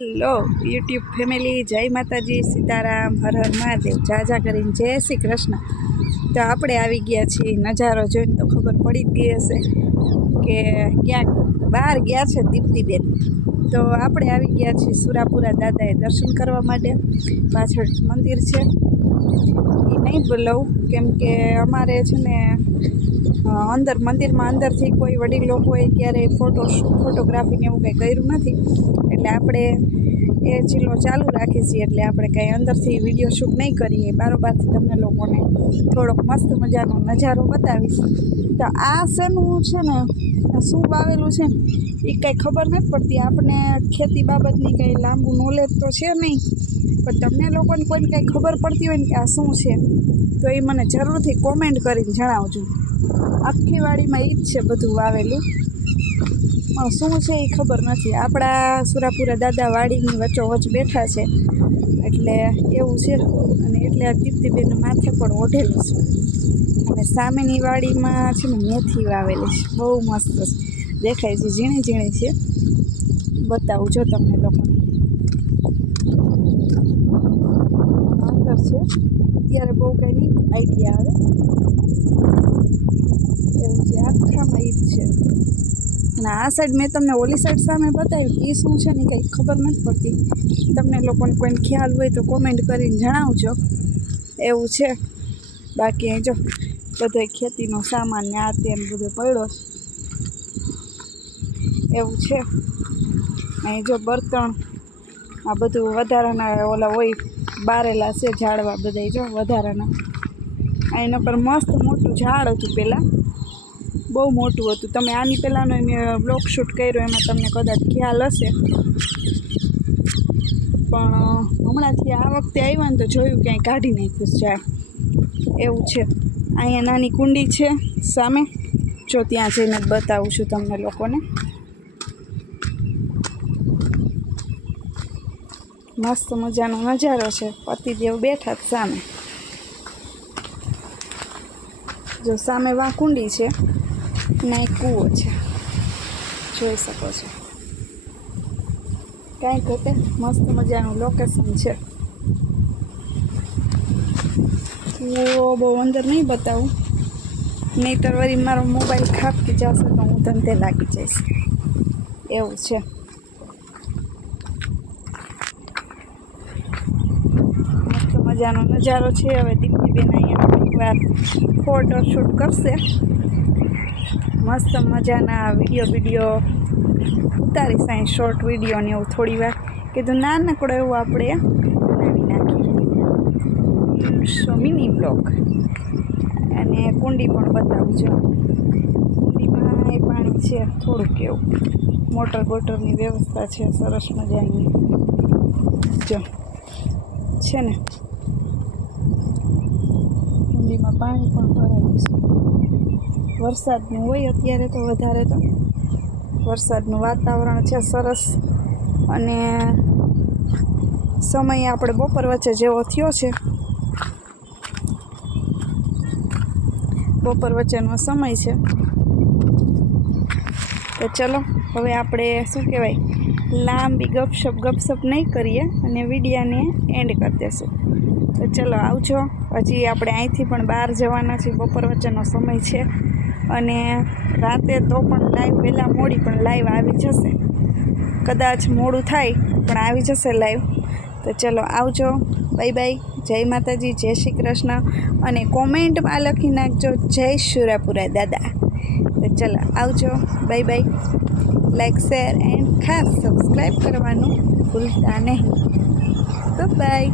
Hello YouTube family, જય માતાજી, સીતારામ, હર હર મહાદેવ, જાજા કરીને જય શ્રી કૃષ્ણ। તો આપણે આવી ગયા છીએ, નજારો જોઈને તો ખબર પડી જ ગઈ હશે કે ક્યાંક બહાર ગયા છે દીપ્તિબેન। તો આપણે આવી ગયા છીએ સુરાપુરા દાદાએ દર્શન કરવા માટે। પાછળ મંદિર છે, એ નહીં બોલાવું કેમ કે અમારે છે ને અંદર મંદિરમાં અંદરથી કોઈ વડીલ લોકોએ ક્યારેય ફોટોગ્રાફીને એવું કંઈ કર્યું નથી, એટલે આપણે એ ચીલો ચાલુ રાખીએ છીએ। એટલે આપણે કંઈ અંદરથી વિડીયો શૂટ નહીં કરીએ, બારોબારથી તમને લોકોને થોડોક મસ્ત મજાનો નજારો બતાવીશ। તો આ શેનું છે ને, શું વાવેલું છે એ કંઈ ખબર નથી પડતી આપણને, ખેતી બાબતની કંઈ લાંબુ નોલેજ તો છે નહીં, પણ તમને લોકોને કોઈને કંઈ ખબર પડતી હોય ને કે આ શું છે તો એ મને જરૂરથી કોમેન્ટ કરીને જણાવજો। આખી વાડીમાં એ જ છે બધું વાવેલું, પણ શું છે એ ખબર નથી। આપણા સુરાપુરા દાદા વાડીની વચ્ચોવચ્ચ બેઠા છે એટલે એવું છે, અને એટલે આ દીપ્તિબેન માથે પણ ઓઢેલું છે। અને સામેની વાડીમાં છે ને મેથી વાવેલી છે, બહુ મસ્ત દેખાય છે, ઝીણી ઝીણી છે, બતાવું જો તમને લોકોને। અંદર છે ત્યારે બહુ કંઈ નહીં આઈડિયા આવે એવું છે, આખામાં ઈ જ છે। અને આ સાઈડ મેં તમને ઓલી સાઈડ સામે બતાવ્યું એ શું છે ને કંઈ ખબર નથી પડતી, તમને લોકોને કોઈને ખ્યાલ હોય તો કોમેન્ટ કરીને જણાવજો એવું છે। બાકી અહીં જો બધો ખેતીનો સામાન ને આ તે બધો પડ્યો એવું છે। અહીં જો બર્તણ આ બધું વધારાના ઓલા હોય બારેલા છે ઝાડવા બધા, જો વધારાના। એના પર મસ્ત મોટું ઝાડ હતું પહેલાં, બહુ મોટું હતું, તમે આની પહેલાંનો મેં બ્લોગ શૂટ કર્યો એમાં તમને કદાચ ખ્યાલ હશે, પણ હમણાંથી આ વખતે આવ્યા ને તો જોયું ક્યાંય કાઢી નાખ્યું ઝાડ એવું છે। અહીંયા નાની કુંડી છે સામે, જો ત્યાં જઈને જ બતાવું છું તમને લોકોને। મસ્ત મજાનો નજારો છે, પતિદેવ બેઠા જ સામે, જો સામે વા કુંડી છે ને એક કૂવો છે, જોઈ શકો છો। કાંઈ ઘટે, મસ્ત મજાનું લોકેશન છે। કૂવો બહુ અંદર નહીં બતાવું, નહીંતર વળી મારો મોબાઈલ ખાપકી જશે તો હું ધંધે લાગી જઈશ એવું છે। મસ્ત મજાનો નજારો છે। હવે દીપ્તિબેન અહીંયા એકવાર ફોટો શૂટ કરશે, મસ્ત મજાના વિડીયો ઉતારી સાંઈ શોર્ટ વિડીયો ને એવું થોડી વાર કીધું નાનકડો એવું આપણે બનાવી નાખીએ મિની બ્લોગ। અને કુંડી પણ બતાવું છું, કુંડીમાં એ પાણી છે થોડુંક એવું, મોટર બોટરની વ્યવસ્થા છે સરસ મજાની, જો છે ને કુંડીમાં પાણી પણ ભરેલું છે। વરસાદનું હોય અત્યારે તો વધારે, તો વરસાદનું વાતાવરણ છે સરસ, અને સમય આપણે બપોર વચ્ચે જેવો થયો છે, બપોર વચ્ચેનો સમય છે। તો ચલો હવે આપણે શું કહેવાય લાંબી ગપસપ નહીં કરીએ અને વિડીયાને એન્ડ કરી દેશું। તો ચલો આવજો, હજી આપણે અહીંથી પણ બહાર જવાના છીએ, બપોર વચ્ચેનો સમય છે, અને રાતે તો પણ લાઈવ વહેલા મોડી પણ લાઈવ આવી જશે, કદાચ મોડું થાય પણ આવી જશે લાઈવ। તો ચલો આવજો, બાય બાય, જય માતાજી, જય શ્રી કૃષ્ણ, અને કોમેન્ટમાં લખી નાખજો જય સુરાપુરા દાદા। તો ચલો આવજો, bye bye, like share and ખાસ સબસ્ક્રાઈબ કરવાનું ભૂલતા નહીં। તો બાય।